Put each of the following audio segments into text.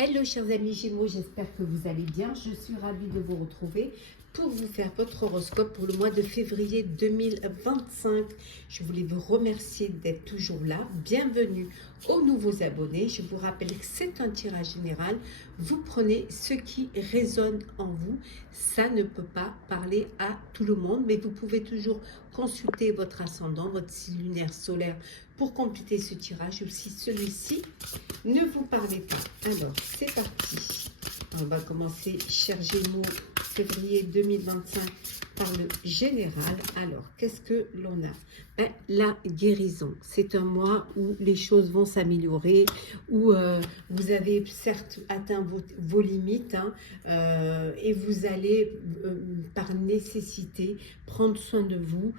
Hello chers amis Gémeaux, j'espère que vous allez bien. Je suis ravie de vous retrouver pour vous faire votre horoscope pour le mois de février 2025. Je voulais vous remercier d'être toujours là. Bienvenue aux nouveaux abonnés. Je vous rappelle que c'est un tirage général. Vous prenez ce qui résonne en vous. Ça ne peut pas parler à tout le monde, mais vous pouvez toujours consulter votre ascendant, votre signe lunaire solaire pour compléter ce tirage. Ou si celui-ci ne vous parlez pas. Alors, c'est parti. On va commencer, chers Gémeaux, février 2025 par le général. Alors, qu'est-ce que l'on a? La guérison. C'est un mois où les choses vont s'améliorer, où vous avez certes atteint vos limites, et vous allez, par nécessité, prendre soin de vous,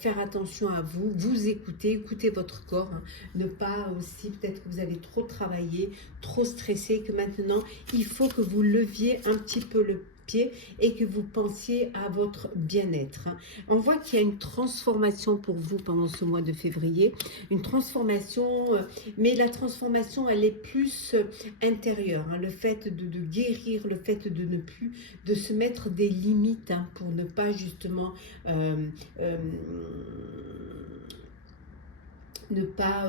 faire attention à vous, vous écouter votre corps, ne pas aussi, peut-être que vous avez trop travaillé, trop stressé, que maintenant, il faut que vous leviez un petit peu le pied et que vous pensiez à votre bien-être. On voit qu'il y a une transformation pour vous pendant ce mois de février, une transformation, mais la transformation, elle est plus intérieure, le fait de guérir, le fait de ne plus, de se mettre des limites, pour ne pas justement ne pas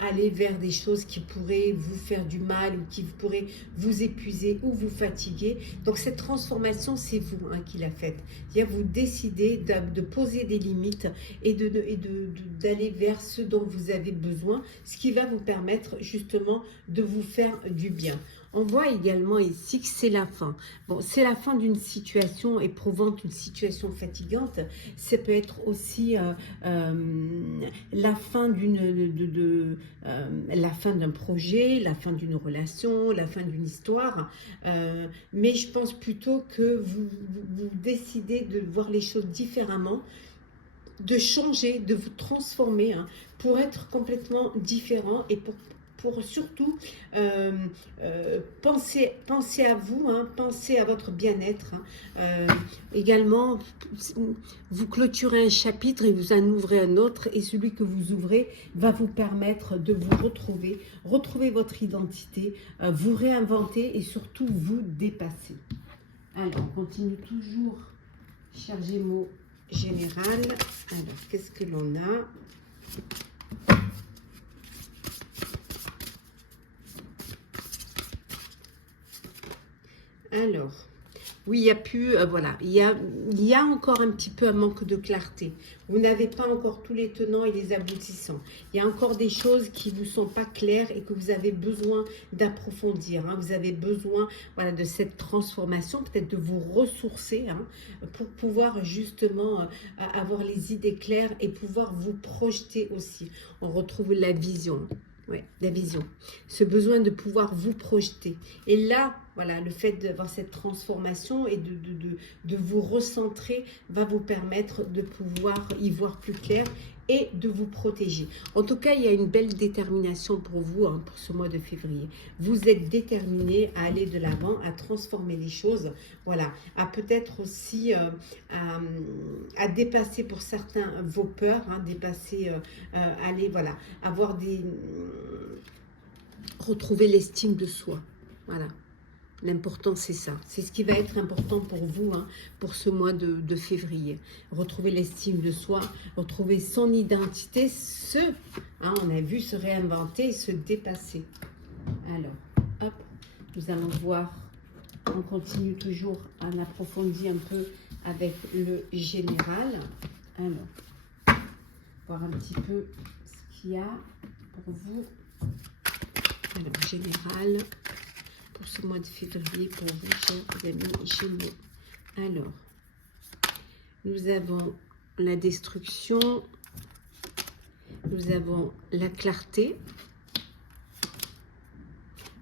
aller vers des choses qui pourraient vous faire du mal ou qui pourraient vous épuiser ou vous fatiguer. Donc cette transformation, c'est vous qui la faites. C'est-à-dire vous décidez de poser des limites et d'aller vers ce dont vous avez besoin, ce qui va vous permettre justement de vous faire du bien. On voit également ici que c'est la fin. Bon, c'est la fin d'une situation éprouvante, une situation fatigante. Ça peut être aussi la fin la fin d'un projet, la fin d'une relation, la fin d'une histoire. Mais je pense plutôt que vous décidez de voir les choses différemment, de changer, de vous transformer, pour être complètement différent et pour surtout penser à vous, penser à votre bien-être. Également, vous clôturez un chapitre et vous en ouvrez un autre, et celui que vous ouvrez va vous permettre de vous retrouver votre identité, vous réinventer et surtout vous dépasser. Alors, on continue toujours, chers Gémeaux, général. Alors, qu'est-ce que l'on a? Alors, oui, il y a pu, voilà, il y a encore un petit peu un manque de clarté. Vous n'avez pas encore tous les tenants et les aboutissants. Il y a encore des choses qui ne vous sont pas claires et que vous avez besoin d'approfondir. Vous avez besoin, voilà, de cette transformation, peut-être de vous ressourcer, pour pouvoir justement avoir les idées claires et pouvoir vous projeter aussi. On retrouve la vision. Oui, la vision, ce besoin de pouvoir vous projeter. Et là, voilà, le fait d'avoir cette transformation et de vous recentrer va vous permettre de pouvoir y voir plus clair et de vous protéger. En tout cas, il y a une belle détermination pour vous, pour ce mois de février. Vous êtes déterminé à aller de l'avant, à transformer les choses, voilà, à peut-être aussi à dépasser pour certains vos peurs, dépasser, aller, voilà, avoir retrouver l'estime de soi, voilà. L'important, c'est ça. C'est ce qui va être important pour vous, pour ce mois de février. Retrouver l'estime de soi, retrouver son identité, on a vu, se réinventer, se dépasser. Alors, hop, nous allons voir. On continue toujours à approfondir un peu avec le général. Alors, voir un petit peu ce qu'il y a pour vous. Alors, général, pour ce mois de février, pour vous, chers amis Gémeaux. Alors, nous avons la destruction, nous avons la clarté,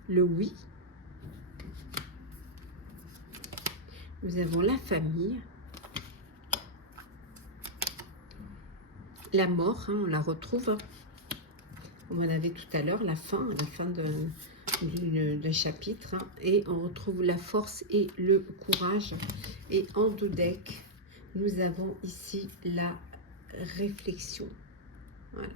le oui, nous avons la famille, la mort, on la retrouve, on en avait tout à l'heure, la fin d'un chapitre, et on retrouve la force et le courage. Et en deux decks, nous avons ici la réflexion. Voilà.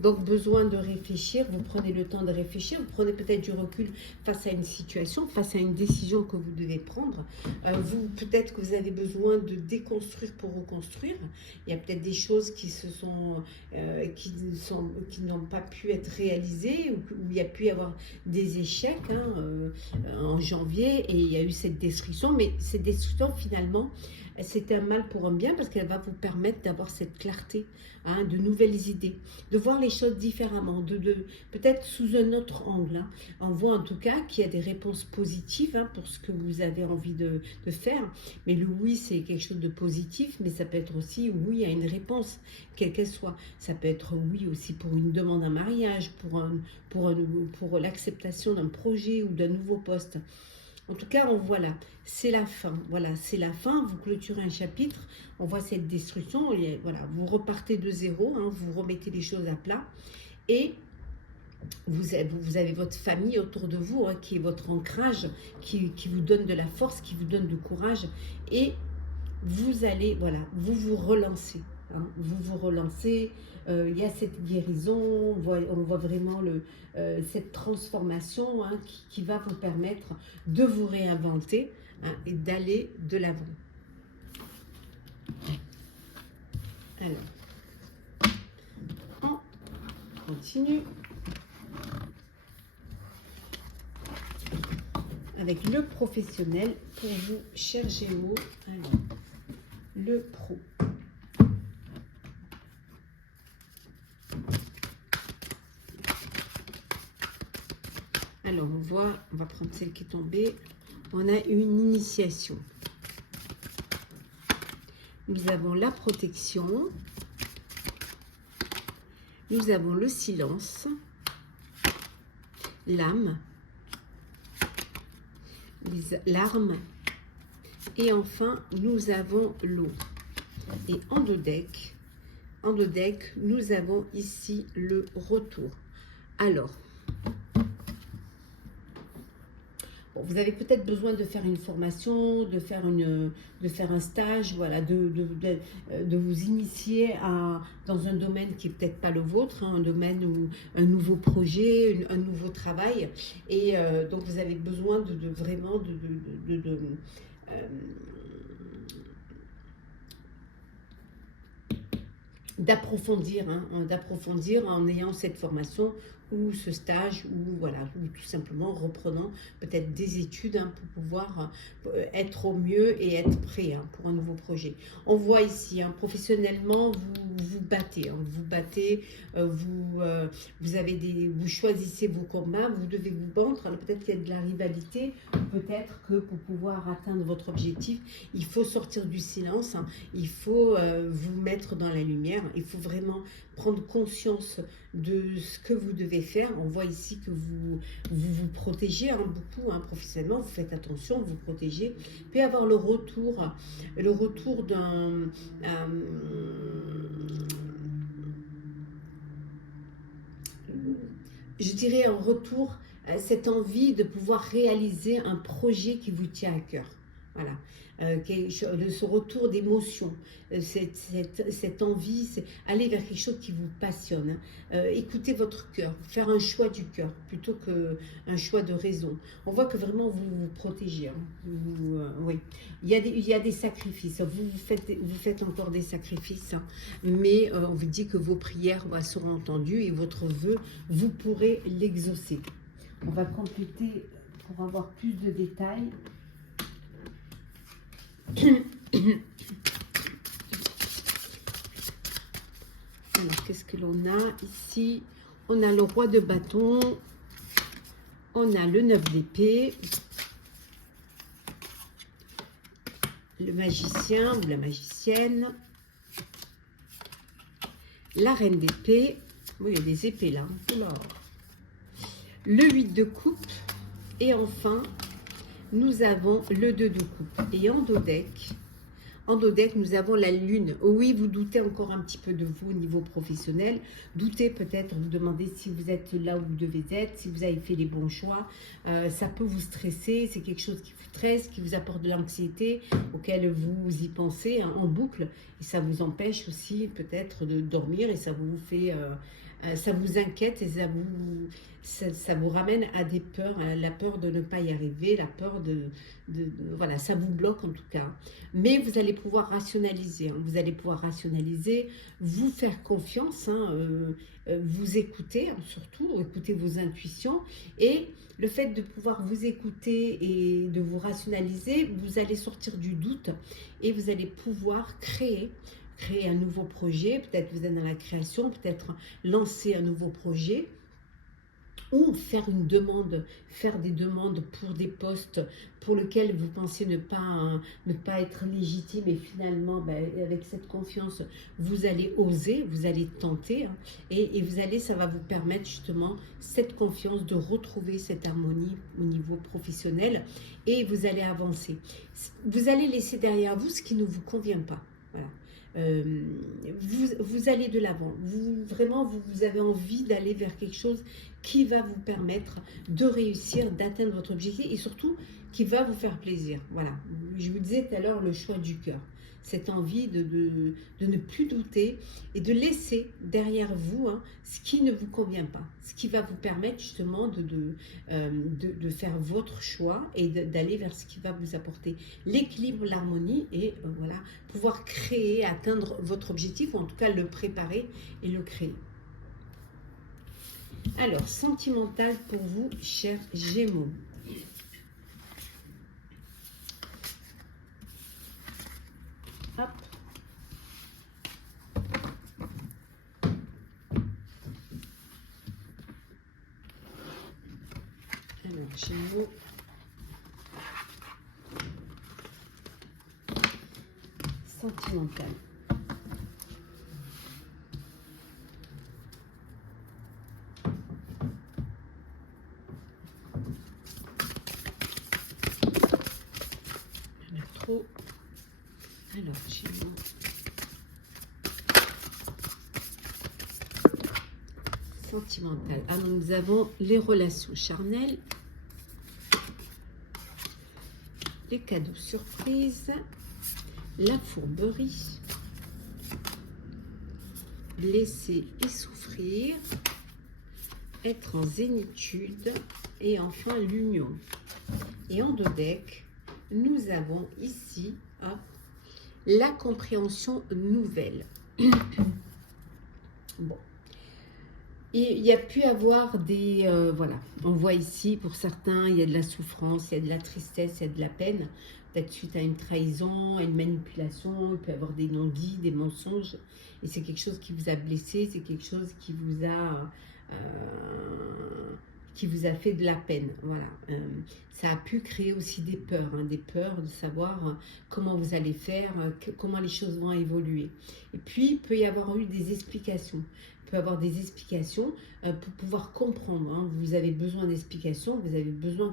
Donc, besoin de réfléchir, vous prenez le temps de réfléchir, vous prenez peut-être du recul face à une situation, face à une décision que vous devez prendre. Peut-être que vous avez besoin de déconstruire pour reconstruire. Il y a peut-être des choses qui n'ont pas pu être réalisées, où il y a pu y avoir des échecs en janvier, et il y a eu cette destruction. Mais cette destruction, finalement, c'était un mal pour un bien, parce qu'elle va vous permettre d'avoir cette clarté, de nouvelles idées, de voir les choses différemment, peut-être sous un autre angle. On voit en tout cas qu'il y a des réponses positives pour ce que vous avez envie de faire. Mais le oui, c'est quelque chose de positif, mais ça peut être aussi oui à une réponse, quelle qu'elle soit. Ça peut être oui aussi pour une demande en mariage, pour l'acceptation d'un projet ou d'un nouveau poste. En tout cas, on voit là, c'est la fin. Voilà, c'est la fin. Vous clôturez un chapitre, on voit cette destruction. Et voilà, vous repartez de zéro, vous remettez les choses à plat. Et vous avez votre famille autour de vous, qui est votre ancrage, qui vous donne de la force, qui vous donne du courage. Et vous allez, voilà, vous relancez. Vous vous relancez. Il y a cette guérison, on voit vraiment cette transformation qui va vous permettre de vous réinventer et d'aller de l'avant. Alors, on continue avec le professionnel pour vous, chers Gémeaux. Alors, le pro. Alors, on va prendre celle qui est tombée. On a une initiation. Nous avons la protection. Nous avons le silence. L'âme. Les larmes. Et enfin, nous avons l'eau. Et en deux decks, nous avons ici le retour. Alors, vous avez peut-être besoin de faire une formation, de faire un stage, voilà, de vous initier dans un domaine qui n'est peut-être pas le vôtre, un domaine où un nouveau projet, un nouveau travail. Et donc, vous avez besoin vraiment d'approfondir en ayant cette formation ou ce stage, ou tout simplement reprenant peut-être des études pour pouvoir être au mieux et être prêt pour un nouveau projet. On voit ici, professionnellement, vous battez, vous choisissez vos combats, vous devez vous battre. Alors peut-être qu'il y a de la rivalité, peut-être que pour pouvoir atteindre votre objectif, il faut sortir du silence, il faut vous mettre dans la lumière, il faut vraiment prendre conscience de ce que vous devez faire. On voit ici que vous protégez beaucoup professionnellement, vous faites attention, vous protégez. Puis avoir le retour d'un je dirais un retour, cette envie de pouvoir réaliser un projet qui vous tient à cœur. Voilà, ce retour d'émotion, cette envie, c'est aller vers quelque chose qui vous passionne. Écoutez votre cœur, faire un choix du cœur plutôt qu'un choix de raison. On voit que vraiment vous vous protégez. Oui, il y a des sacrifices. Vous faites encore des sacrifices, mais on vous dit que vos prières seront entendues et votre vœu, vous pourrez l'exaucer. On va compléter pour avoir plus de détails. Alors, qu'est-ce que l'on a ici? On a le roi de bâton, on a le 9 d'épée, le magicien ou la magicienne, la reine d'épée. Oui, il y a des épées là. Alors, le 8 de coupe, et enfin nous avons le 2 de coupe. Et en dos deck, nous avons la lune. Oui, vous doutez encore un petit peu de vous au niveau professionnel. Doutez peut-être, vous demandez si vous êtes là où vous devez être, si vous avez fait les bons choix. Ça peut vous stresser, c'est quelque chose qui vous stresse, qui vous apporte de l'anxiété, auquel vous y pensez en boucle. Et ça vous empêche aussi peut-être de dormir, et ça vous fait ça vous inquiète et ça vous ramène à des peurs, la peur de ne pas y arriver, la peur voilà, ça vous bloque en tout cas. Mais vous allez pouvoir rationaliser, hein, vous allez pouvoir rationaliser, vous faire confiance, hein, vous écouter, hein, surtout, écouter vos intuitions et le fait de pouvoir vous écouter et de vous rationaliser, vous allez sortir du doute et vous allez pouvoir créer un nouveau projet, peut-être vous êtes dans la création, peut-être lancer un nouveau projet ou faire une demande, faire des demandes pour des postes pour lesquels vous pensez ne pas être légitime et finalement, ben, avec cette confiance, vous allez oser, vous allez tenter hein, et vous allez, ça va vous permettre justement cette confiance de retrouver cette harmonie au niveau professionnel et vous allez avancer. Vous allez laisser derrière vous ce qui ne vous convient pas. Voilà. Vous allez de l'avant. Vraiment, vous avez envie d'aller vers quelque chose qui va vous permettre de réussir, d'atteindre votre objectif et surtout qui va vous faire plaisir. Voilà. Je vous disais tout à l'heure le choix du cœur. Cette envie de ne plus douter et de laisser derrière vous hein, ce qui ne vous convient pas, ce qui va vous permettre justement de faire votre choix et d'aller vers ce qui va vous apporter l'équilibre, l'harmonie et voilà, pouvoir créer, atteindre votre objectif ou en tout cas le préparer et le créer. Alors, sentimental pour vous, chers Gémeaux. Hop. Alors, Gémeaux. Sentimental. Trop. Alors, Gémeaux. Sentimental. Alors, nous avons les relations charnelles, les cadeaux surprises, la fourberie, laisser et souffrir, être en zénitude et enfin l'union. Et en deux decks, nous avons ici hein, la compréhension nouvelle. Bon. Et il y a pu avoir des... voilà, on voit ici, pour certains, il y a de la souffrance, il y a de la tristesse, il y a de la peine. Peut-être suite à une trahison, à une manipulation, il peut y avoir des non-dits, des mensonges. Et c'est quelque chose qui vous a blessé, c'est quelque chose qui vous a fait de la peine. Voilà. Ça a pu créer aussi des peurs de savoir comment vous allez faire, comment les choses vont évoluer. Et puis, il peut y avoir eu des explications. Il peut y avoir des explications pour pouvoir comprendre. Hein. Vous avez besoin d'explications, vous avez besoin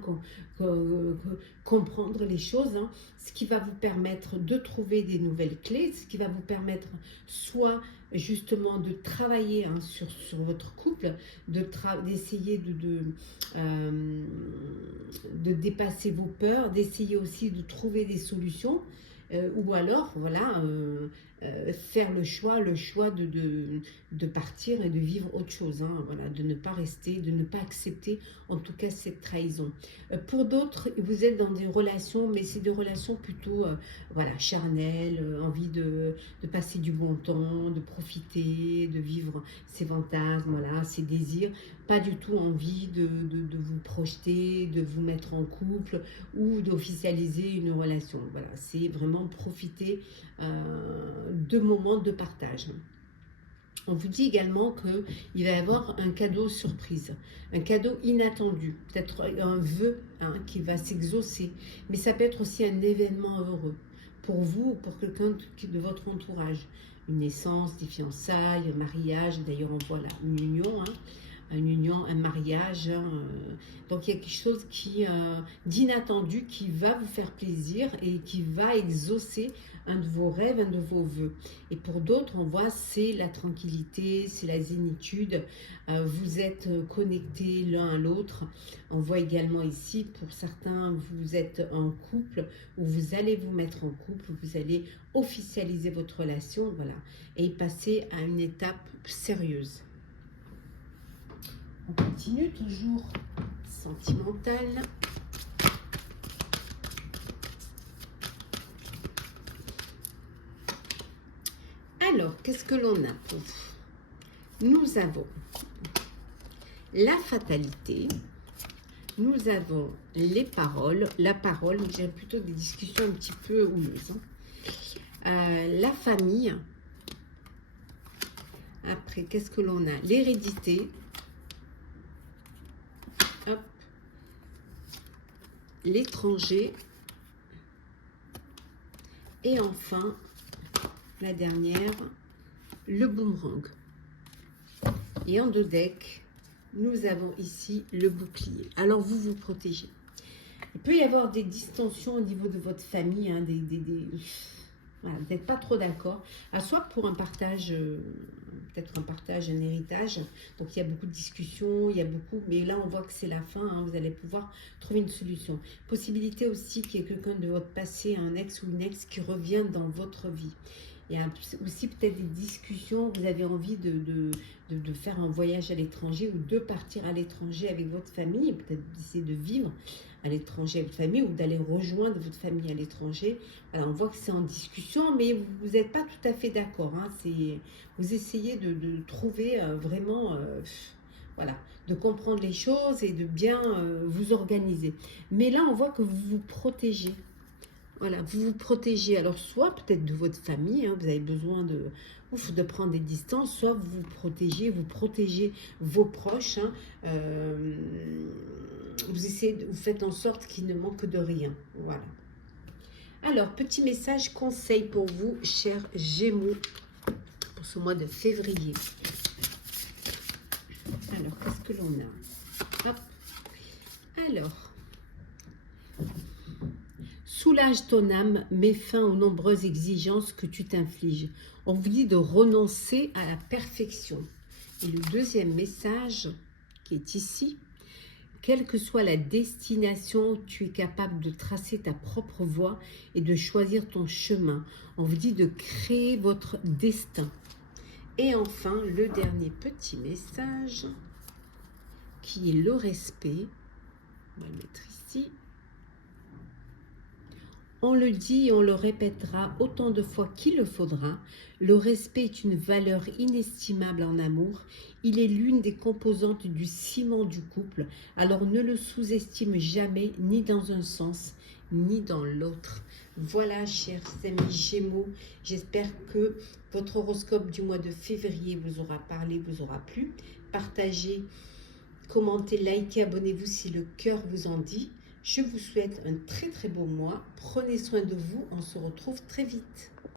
comprendre les choses, hein, ce qui va vous permettre de trouver des nouvelles clés, ce qui va vous permettre soit justement de travailler hein, sur votre couple, d'essayer de dépasser vos peurs, d'essayer aussi de trouver des solutions, ou alors, voilà, faire le choix de partir et de vivre autre chose, hein, voilà, de ne pas rester, de ne pas accepter en tout cas cette trahison. Pour d'autres, vous êtes dans des relations, mais c'est des relations plutôt voilà, charnelles, envie de passer du bon temps, de profiter, de vivre ses fantasmes, voilà, ses désirs, pas du tout envie de vous projeter, de vous mettre en couple ou d'officialiser une relation. Voilà, c'est vraiment profiter de moments de partage. On vous dit également qu'il va y avoir un cadeau surprise, un cadeau inattendu, peut-être un vœu hein, qui va s'exaucer, mais ça peut être aussi un événement heureux pour vous ou pour quelqu'un de votre entourage. Une naissance, des fiançailles, un mariage, d'ailleurs on voit là une union, hein, une union, un mariage. Hein, donc il y a quelque chose d'inattendu qui va vous faire plaisir et qui va exaucer un de vos rêves, un de vos vœux. Et pour d'autres, on voit, c'est la tranquillité, c'est la zénitude. Vous êtes connectés l'un à l'autre. On voit également ici, pour certains, vous êtes en couple ou vous allez vous mettre en couple, vous allez officialiser votre relation, voilà, et passer à une étape sérieuse. On continue toujours sentimental. Alors, qu'est-ce que l'on a pour vous? Nous avons la fatalité. Nous avons les paroles. La parole, je dirais plutôt des discussions un petit peu houleuses. La famille. Après, qu'est-ce que l'on a? L'hérédité. L'étranger. Et enfin, la dernière, le boomerang. Et en 2 decks, nous avons ici le bouclier. Alors, vous vous protégez. Il peut y avoir des distensions au niveau de votre famille, hein, voilà, vous n'êtes pas trop d'accord. Soit pour un partage, peut-être un partage, un héritage. Donc, il y a beaucoup de discussions, il y a beaucoup, mais là, on voit que c'est la fin. Hein, vous allez pouvoir trouver une solution. Possibilité aussi qu'il y ait quelqu'un de votre passé, un ex ou une ex qui revient dans votre vie. Il y a aussi peut-être des discussions, vous avez envie de faire un voyage à l'étranger ou de partir à l'étranger avec votre famille, peut-être d'essayer de vivre à l'étranger avec votre famille ou d'aller rejoindre votre famille à l'étranger. Alors on voit que c'est en discussion, mais vous n'êtes pas tout à fait d'accord. Hein, vous essayez de trouver vraiment, voilà, de comprendre les choses et de bien vous organiser. Mais là, on voit que vous vous protégez. Voilà, vous vous protégez, alors soit peut-être de votre famille, hein, vous avez besoin de prendre des distances, soit vous vous protégez vos proches, hein, vous faites en sorte qu'il ne manque de rien. Voilà. Alors, petit message conseil pour vous, chers Gémeaux, pour ce mois de février. Alors, qu'est-ce que l'on a? Hop. Alors, soulage ton âme, mets fin aux nombreuses exigences que tu t'infliges. On vous dit de renoncer à la perfection. Et le deuxième message qui est ici, quelle que soit la destination, tu es capable de tracer ta propre voie et de choisir ton chemin. On vous dit de créer votre destin. Et enfin, le dernier petit message qui est le respect. On va le mettre ici. On le dit et on le répétera autant de fois qu'il le faudra. Le respect est une valeur inestimable en amour. Il est l'une des composantes du ciment du couple. Alors ne le sous-estime jamais, ni dans un sens, ni dans l'autre. Voilà, chers amis Gémeaux, j'espère que votre horoscope du mois de février vous aura parlé, vous aura plu. Partagez, commentez, likez, abonnez-vous si le cœur vous en dit. Je vous souhaite un très très beau mois. Prenez soin de vous. On se retrouve très vite.